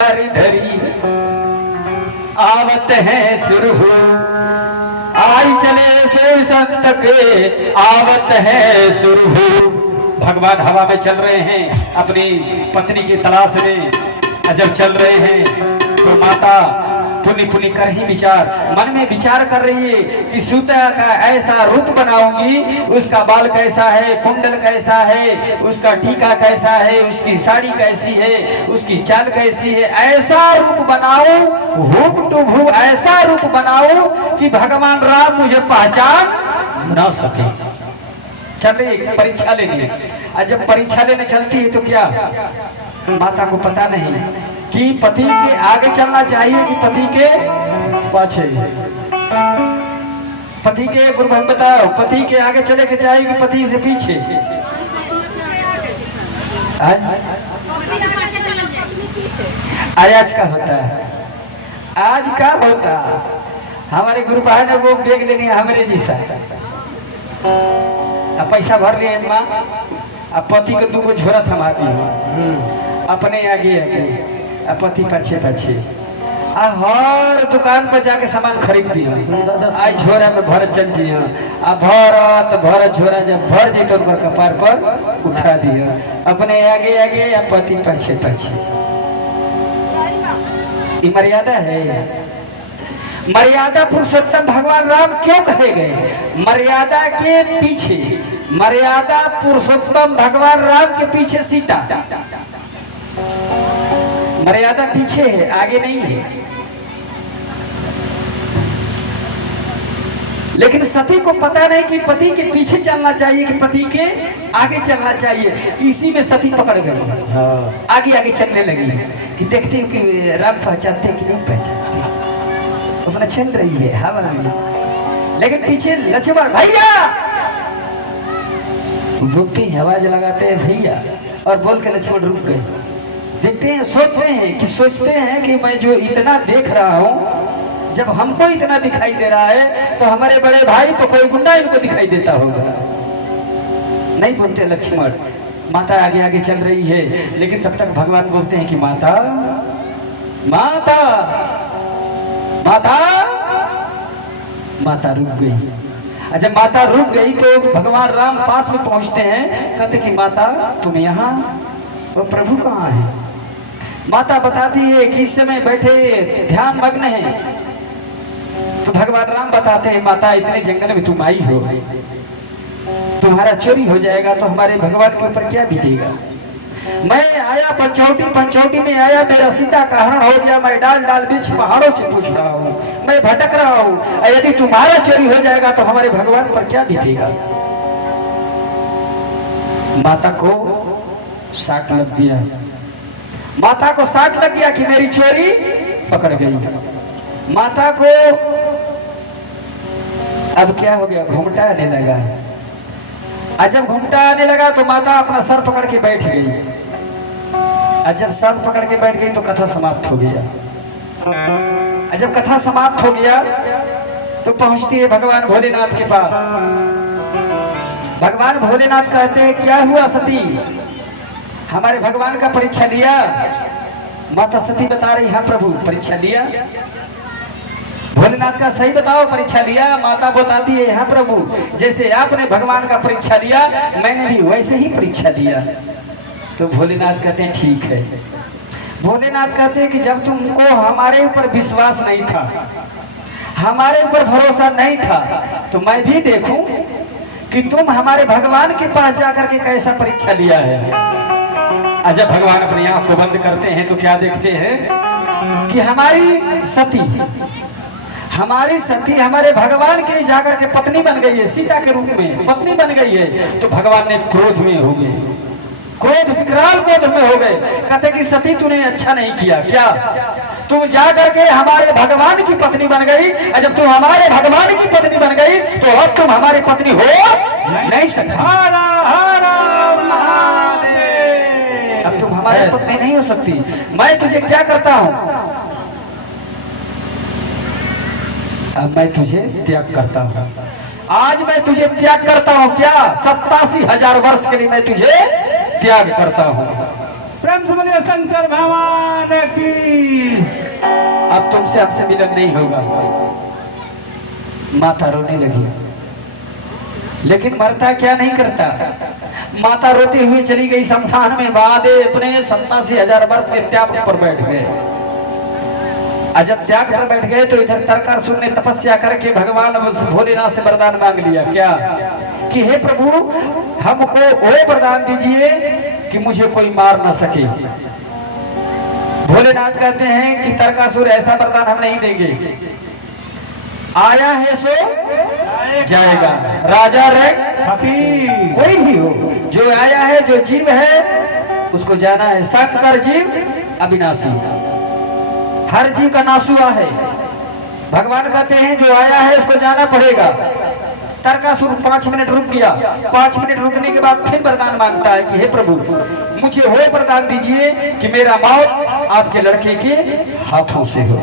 धरी आवत है सुरहु आई चले से संत के आवत है सुरहु। भगवान हवा में चल रहे हैं अपनी पत्नी की तलाश में। जब चल रहे हैं तो माता पुनि पुनि कर ही विचार मन में विचार कर रही है कि सीता का ऐसा रूप बनाऊंगी, उसका बाल कैसा है, कुंडल कैसा है, उसका टीका कैसा है, उसकी साड़ी कैसी है, उसकी चाल कैसी है, ऐसा रूप बनाऊं हुब टू हूब ऐसा रूप बनाऊं कि भगवान राम मुझे पहचान न सके। चल रही परीक्षा लेने। और जब परीक्षा लेने चलती है तो क्या माता को पता नहीं कि पति के आगे चलना चाहिए कि पति के पाछे। पति के गुरु भाई बताओ, पति के आगे चले के चाहिए कि पति से पीछे? आज का होता है, आज का होता हमारे गुरु भाई ने वो बेग लेनी है हमारे जैसा। अब पैसा भर लिए माँ, अब पति को दो झोरा थमाती हूँ अपने आगे आगे, पति पीछे पीछे। हर दुकान पर जाके सामान खरीदती है। आई झोरा में भर चल जी भर झोरा जब भर जाए तो कपार पर उठा दिया अपने आगे आगे या पति पीछे पीछे। ये मर्यादा है। मर्यादा पुरुषोत्तम भगवान राम क्यों कहे गए? मर्यादा के पीछे, मर्यादा पुरुषोत्तम भगवान राम के पीछे सीता। मर्यादा पीछे है, आगे नहीं है। लेकिन सती को पता नहीं कि पति के पीछे चलना चाहिए कि पति के आगे चलना चाहिए। इसी में सती पकड़ गई। आगे आगे चलने लगी कि देखते हैं कि राम पहचानते कि नहीं पहचानते। अपना चल रही है हवा में, लेकिन पीछे लक्ष्मण भैया रुकते हैं, आवाज लगाते हैं भैया, और बोल के लक्ष्मण रुक गए। देखते हैं, सोचते हैं कि मैं जो इतना देख रहा हूँ, जब हमको इतना दिखाई दे रहा है तो हमारे बड़े भाई तो कोई गुंडा इनको दिखाई देता होगा। नहीं बोलते लक्ष्मण। माता आगे आगे चल रही है, लेकिन तब तक भगवान बोलते हैं कि माता माता माता। माता रुक गई। जब माता रुक गई तो भगवान राम पास में पहुंचते हैं, कहते कि माता तुम यहाँ, वो प्रभु कहाँ है? माता बताती है कि इस समय बैठे ध्यान मग्न है। तो भगवान राम बताते हैं माता इतने जंगल में तुम आई हो, तुम्हारा चोरी हो जाएगा तो हमारे भगवान के ऊपर क्या बीतेगा? मैं आया पंचौटी में आया, मेरा सीता का हरण हो गया, मैं डाल डाल बीच पहाड़ों से पूछ रहा हूँ, मैं भटक रहा हूँ। यदि तुम्हारा चोरी हो जाएगा तो हमारे भगवान पर क्या बीतेगा? माता को साठ लग गया। माता को साठ लग गया कि मेरी चोरी पकड़ गई। माता को अब क्या हो गया? घूमटा आने लगा। और जब घूमटा आने लगा तो माता अपना सर पकड़ के बैठ गई। और जब सर पकड़ के बैठ गई तो कथा समाप्त हो गया। और जब कथा समाप्त हो गया तो पहुंचती है भगवान भोलेनाथ के पास। भगवान भोलेनाथ कहते हैं क्या हुआ सती, हमारे भगवान का परीक्षा लिया? माता सती बता रही हाँ प्रभु परीक्षा लिया। भोलेनाथ का सही बताओ परीक्षा लिया? माता बताती है हाँ प्रभु, जैसे आपने भगवान का परीक्षा लिया मैंने भी वैसे ही परीक्षा लिया। तो भोलेनाथ कहते हैं ठीक है। भोलेनाथ कहते हैं कि जब तुमको हमारे ऊपर विश्वास नहीं था, हमारे ऊपर भरोसा नहीं था, तो मैं भी देखूं कि तुम हमारे भगवान के पास जाकर के कैसा परीक्षा लिया है। जब भगवान अपनी आंख को बंद करते हैं तो क्या देखते हैं कि हमारी सती हमारे भगवान के जाकर के पत्नी बन गई है, सीता के रूप में पत्नी बन गई है। तो भगवान ने क्रोध में हो गए, क्रोध विकराल क्रोध में हो गए। कहते कि सती तूने अच्छा नहीं किया। क्या? तुम जाकर के हमारे भगवान की पत्नी बन गई। जब तुम हमारे भगवान की पत्नी बन गई तो अब तुम हमारी पत्नी हो नहीं सकती। अब तुम हमारी पत्नी नहीं हो सकती। मैं तुझे क्या करता हूँ? अब मैं तुझे त्याग करता हूँ। आज मैं तुझे त्याग करता हूँ। क्या? 87,000 वर्ष के लिए मैं तुझे त्याग करता हूँ। प्रेम से बोलिए शंकर भगवान की। अब तुमसे आपसे मिलन नहीं होगा। माता रोने लगी, लेकिन मरता क्या नहीं करता। माता रोते हुए चली गई शमशान में। वादे अपने 87,000 वर्ष के त्याग पर बैठ गए। जब त्याग पर बैठ गए तो इधर तारकासुर ने तपस्या करके भगवान भोलेनाथ से वरदान मांग लिया। क्या कि हे प्रभु, हमको वो वरदान दीजिए कि मुझे कोई मार न सके। भोलेनाथ कहते हैं कि तारकासुर ऐसा वरदान हम नहीं देंगे। आया है सो जाएगा, राजा रे फकीर कोई भी हो, जो आया है, जो जीव है उसको जाना है। शंकर जीव अविनाशी, हर जीव का नाश हुआ है। भगवान कहते हैं जो आया है उसको जाना पड़ेगा। तारकासुर 5 मिनट रुक गया। 5 मिनट रुकने के बाद फिर वरदान मांगता है कि हे प्रभु, मुझे वो वरदान दीजिए कि मेरा मौत आपके लड़के के हाथों से हो।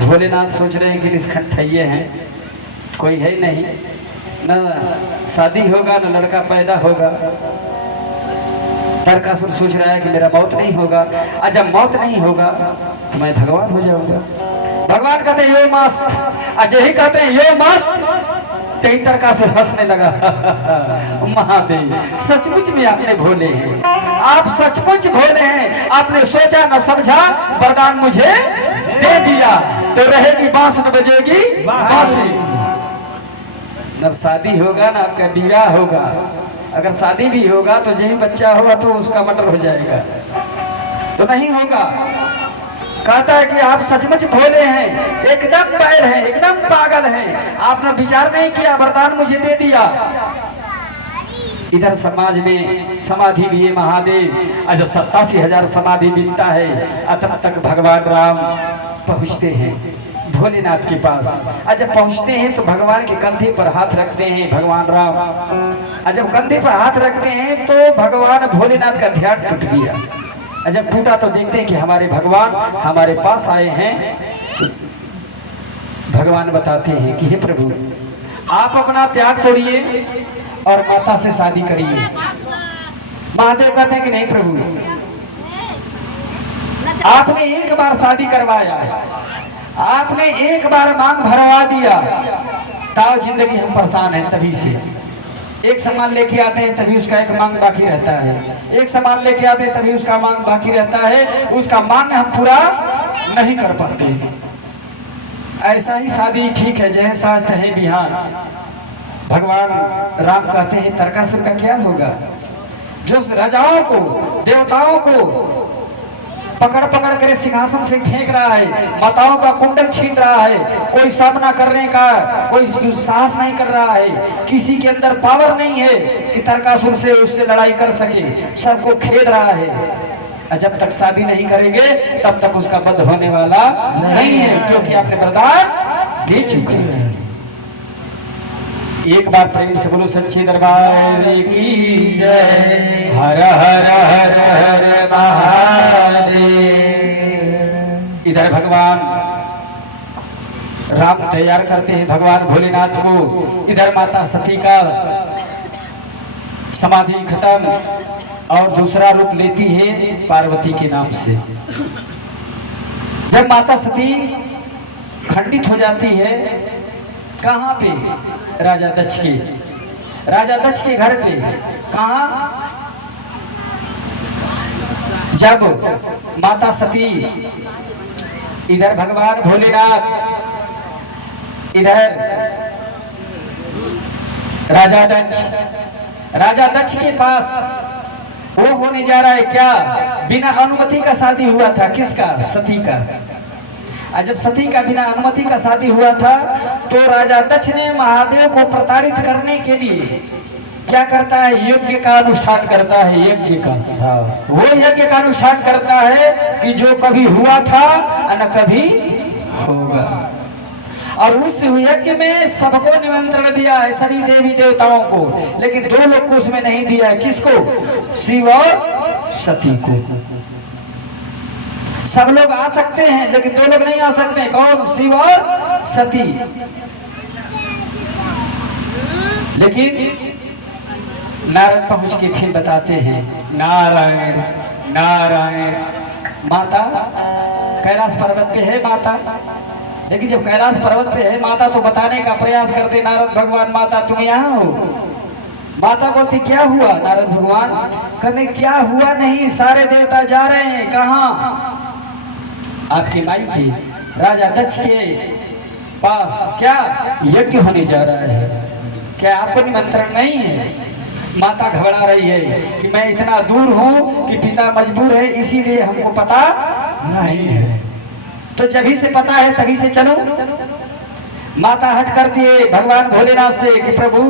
भोलेनाथ सोच रहे हैं कि निष्कंठैये हैं, कोई है नहीं, न शादी होगा न लड़का पैदा होगा। तारकासुर सोच रहा है कि मेरा मौत नहीं होगा, और जब मौत नहीं होगा तो मैं भगवान हो जाऊंगा। भगवान कहते हैं यो मस्त, अजय ही कहते हैं यो मस्त। तेरी तारकासुर हंसने लगा। महादेव सचमुच में आपने भोले हैं, आप सचमुच भोले हैं। आपने सोचा न समझा, वरदान मुझे दे दिया तो रहेगी बांस न बजेगी बांसुरी। जब शादी होगा ना आपका विवाह होगा, अगर शादी भी होगा तो यही बच्चा होगा तो उसका मर्डर हो जाएगा, तो नहीं होगा। कहता है कि आप सचमुच भोले हैं, एकदम बैल हैं, एकदम पागल हैं। आपने विचार नहीं किया, वरदान मुझे दे दिया। इधर समाज में समाधि लिए महादेव। जब 87,000 समाधि मिलता है, तब तक भगवान राम पहुंचते हैं भोलेनाथ के पास। जब पहुंचते हैं तो भगवान के कंधे पर हाथ रखते हैं भगवान राम। जब कंधे पर हाथ रखते हैं तो भगवान भोलेनाथ का ध्यान टूट गया। जब टूटा तो देखते हैं कि हमारे भगवान हमारे पास आए हैं। तो भगवान बताते हैं कि हे प्रभु, आप अपना त्याग तोड़िए और माता से शादी करिए। महादेव कहते हैं कि नहीं प्रभु, आपने एक बार शादी करवाया, आपने एक बार मांग भरवा दिया, ताऊ जिंदगी हम परेशान हैं। तभी से एक सामान लेके आते हैं तभी उसका एक मांग बाकी रहता है, एक सामान लेके आते हैं तभी उसका मांग बाकी रहता है, उसका मांग हम पूरा नहीं कर पाते। ऐसा ही शादी ठीक है, जय साज है बिहान। भगवान राम कहते हैं तारकासुर का क्या होगा, जो राजाओं को देवताओं को पकड़ पकड़ कर सिंहासन से फेंक रहा है, माताओं का कुंडल छीन रहा है, कोई सामना करने का कोई साहस नहीं कर रहा है, किसी के अंदर पावर नहीं है कि तारकासुर से उससे लड़ाई कर सके, सबको खेद रहा है। जब तक शादी नहीं करेंगे तब तक उसका वध होने वाला नहीं है, क्योंकि आपने वरदान दे चुके हैं। एक बार प्रेम से बोलो सच्चे दरबार की जय। हर हर हर हर महादेव। इधर भगवान राम तैयार करते हैं भगवान भोलेनाथ को। इधर माता सती का समाधि खत्म और दूसरा रूप लेती है पार्वती के नाम से। जब माता सती खंडित हो जाती है, कहाँ पे? राजा दक्ष के घर पे। कहाँ? जब माता सती, इधर भगवान भोलेनाथ, इधर राजा दक्ष के पास वो होने जा रहा है क्या? बिना अनुमति का शादी हुआ था। किसका? सती का। जब सती का बिना अनुमति का शादी हुआ था तो राजा दक्ष ने महादेव को प्रताड़ित करने के लिए क्या करता है? यज्ञ का अनुष्ठान करता है। यज्ञ का वो यज्ञ का अनुष्ठान करता है कि जो कभी हुआ था न कभी होगा। और उस यज्ञ में सबको निमंत्रण दिया है, सभी देवी देवताओं को, लेकिन 2 लोग को उसमें नहीं दिया है। किसको? शिव और सती को। सब लोग आ सकते हैं लेकिन 2 लोग नहीं आ सकते। कौन? शिव और सती। लेकिन नारद पहुंच के फिर बताते हैं, नारायण नारायण। माता कैलाश पर्वत पे है माता, लेकिन जब कैलाश पर्वत पे है माता तो बताने का प्रयास करते नारद भगवान, माता तुम यहाँ हो। माता बोलती क्या हुआ? नारद भगवान कहते क्या हुआ नहीं, सारे देवता जा रहे हैं। कहाँ? आपकी माई की राजा दक्ष के पास क्या यज्ञ होने जा रहा है, क्या आपको निमंत्रण नहीं है? माता घबरा रही है कि मैं इतना दूर हूँ कि पिता मजबूर है, इसीलिए हमको पता नहीं है। तो जभी से पता है तभी से चलो। माता हट करती है भगवान भोलेनाथ से कि प्रभु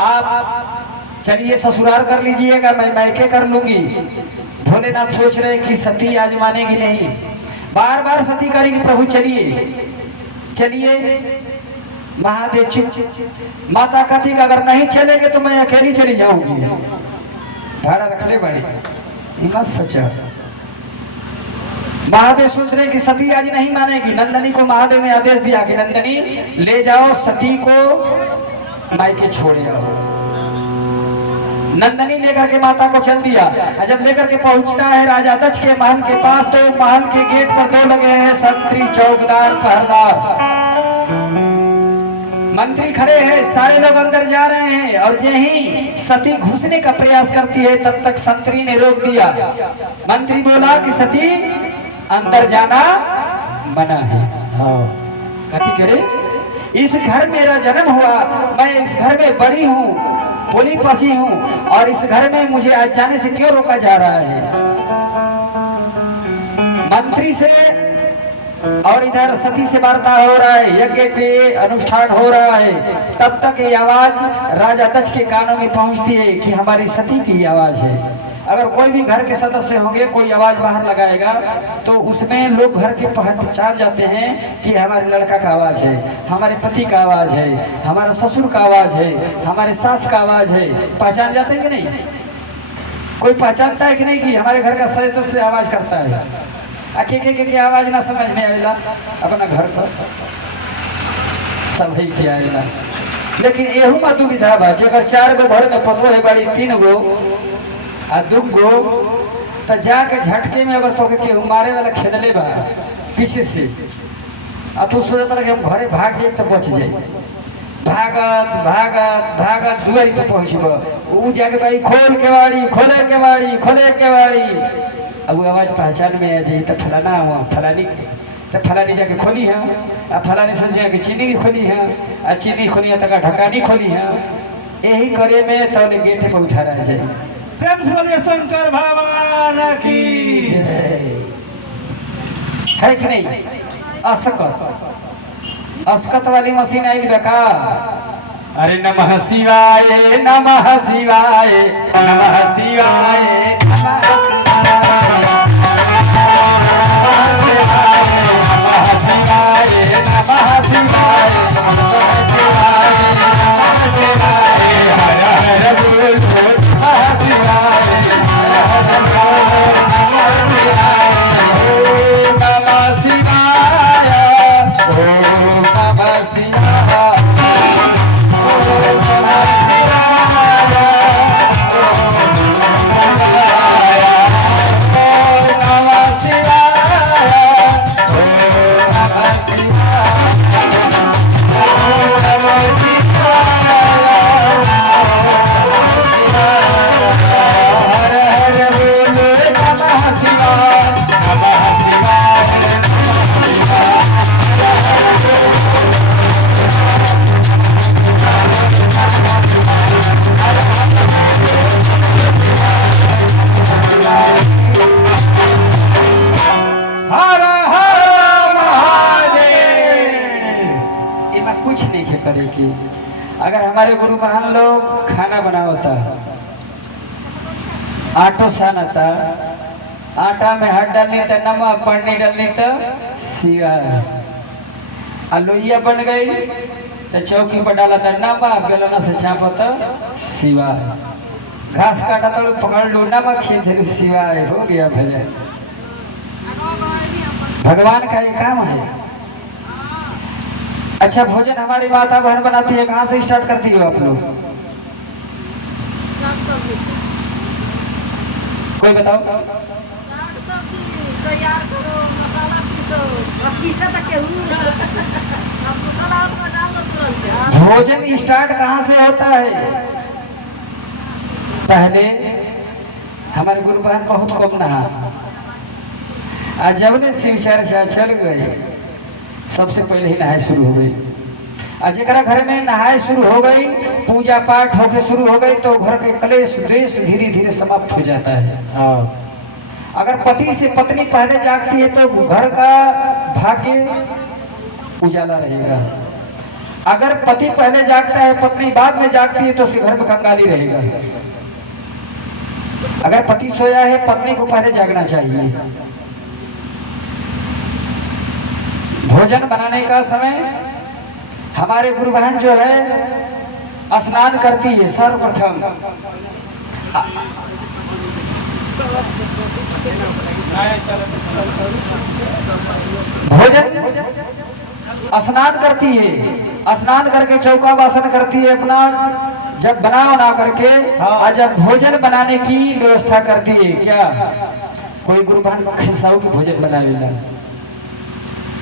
आप चलिए ससुराल कर लीजिएगा, मैं मैके कर लूंगी। भोलेनाथ सोच रहे कि सती आज मानेगी नहीं, बार बार सती करेगी। प्रभु चलिए चलिए। महादेव चुप। माता कहती अगर नहीं चलेंगे तो मैं अकेली चली जाऊंगी। भाड़ा रख ले बड़ी, मत सोचा। महादेव सोच रहे कि सती आज नहीं मानेगी। नंदनी को महादेव ने आदेश दिया कि नंदनी ले जाओ सती को मायके छोड़ जाओ। नंदनी लेकर के माता को चल दिया। जब लेकर के पहुंचता है राजा दक्ष के महल के पास, तो महल के गेट पर दो लगे हैं संतरी, चौकीदार, पहरेदार। मंत्री खड़े हैं, सारे लोग अंदर जा रहे हैं। और जो ही सती घुसने का प्रयास करती है तब तक संतरी ने रोक दिया। मंत्री बोला कि सती अंदर जाना मना है। कथी करे? इस घर मेरा जन्म हुआ, मैं इस घर में बड़ी हूँ, बोली पसी हूँ, और इस घर में मुझे आज जाने से क्यों रोका जा रहा है? मंत्री से और इधर सती से वार्ता हो रहा है, यज्ञ के अनुष्ठान हो रहा है। तब तक ये आवाज राजा दक्ष के कानों में पहुंचती है कि हमारी सती की आवाज है। अगर कोई भी घर के सदस्य होंगे, कोई आवाज बाहर लगाएगा तो उसमें लोग घर के पहचान जाते हैं कि हमारे लड़का का आवाज है, हमारे पति का आवाज है, हमारा ससुर का आवाज है, हमारे सास का आवाज है। पहचान जाते हैं कि नहीं? कोई पहचानता है कि नहीं कि हमारे घर का सदस्य आवाज करता है? के आवाज ना समझ में आएगा अपना घर पर सब ही आएगा। लेकिन एहू में दुविधा बा, जगह 4 गो घर में पतो है बड़ी, 3 गो आ 2 गो, तो जाके झटके में अगर तो के मारे वाला खेलले बा पीछे से, आ तो सोचता कि हम घरे भाग जाए तो बच जाए। भागत भागत भागत दुआरी पे पहुंचब, ऊ जाके कही खोल के वाड़ी, खोले के वाड़ी, खोले के वाड़ी। अब वो आवाज पहचान में आ जाए तो फलाना हुआ, फलानी तो फलानी जाके खोली है, अब फलानी सोचे कि चीनी खोली है, आ चीनी खोली है तक ढकानी खोली है। यही करे में तो गेट पे उठा रहा जाए। प्रेम से बोलिए शंकर भगवान की है कि नहीं? अस्कत वाली मशीन आई का। अरे नमः शिवाय, नमः शिवाय, नमः शिवाय, करेगी। अगर हमारे गुरु महान लोग खाना बनावता, आटो सानता, आटा में हट डालनी तो नमक, पड़नी डालनी तो सिवा, आलूया बन गई तो चौकी पर डाला था नमक, बेलना से चापा तो सिवा, घास काटा तो पकड़ लो नमक खींच सिवा, हो गया भजन। भगवान का ये काम है। अच्छा, भोजन हमारी माता बहन बनाती है, कहाँ से स्टार्ट करती हो आप लोग? कोई बताओ। साग सब्जी तैयार करो, मसाला पीसो, अब पीसे तक के अब मसाला उसमें डाल दो तुरंत। भोजन स्टार्ट कहाँ से होता है? पहले हमारे गुरु बहन बहुत कम नहा, आज जब ने शिव चर्चा चल गए सबसे पहले ही नहाए शुरू हो गई। आज जरा घर में नहाए शुरू हो गई, पूजा पाठ होके शुरू हो गई तो घर के कलेश द्वेष धीरे धीरे समाप्त हो जाता है। अगर पति से पत्नी पहले जागती है तो घर का भाग्य उजाला रहेगा। अगर पति पहले जागता है पत्नी बाद में जागती है तो उसके घर में कंगाली रहेगा। अगर पति सोया है पत्नी को पहले जागना चाहिए। भोजन बनाने का समय हमारे गुरु बहन जो है स्नान करती है सर्वप्रथम। भोजन स्नान करती है, स्नान करके चौका बासन करती है अपना, जब बना करके और जब भोजन बनाने की व्यवस्था करती है। क्या कोई गुरु बहन खिसाऊ की भोजन बनावेला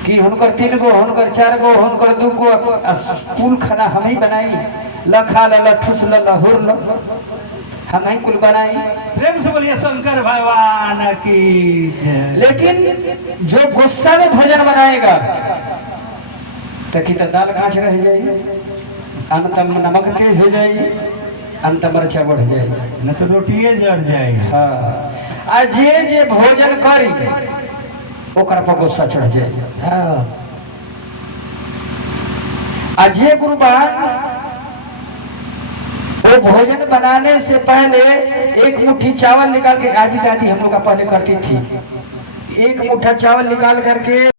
कि हुनकर 3 गो हुनकर 4 गो हुनकर 2 गो कुल खाना हम ही बनाई, लखा ल ठुस लहुर ल हम ही कुल बनाई। प्रेम से बोलिए शंकर भगवान की जय। लेकिन जो गुस्सा में भोजन बनाएगा तो दाल कांच रह जाएगी, अंतम नमक तेज हो जाएगी, अंत मरचा बढ़ जाएगी, न तो रोटिए जर जाएगी। हाँ, आ जे भोजन करी ओकर पर गुस्सा चढ़ जाएगा। अजय गुरु बहन वो भोजन बनाने से पहले 1 मुट्ठी चावल निकाल के, आजी दादी हम लोग का पहले करती थी, 1 मुट्ठा चावल निकाल करके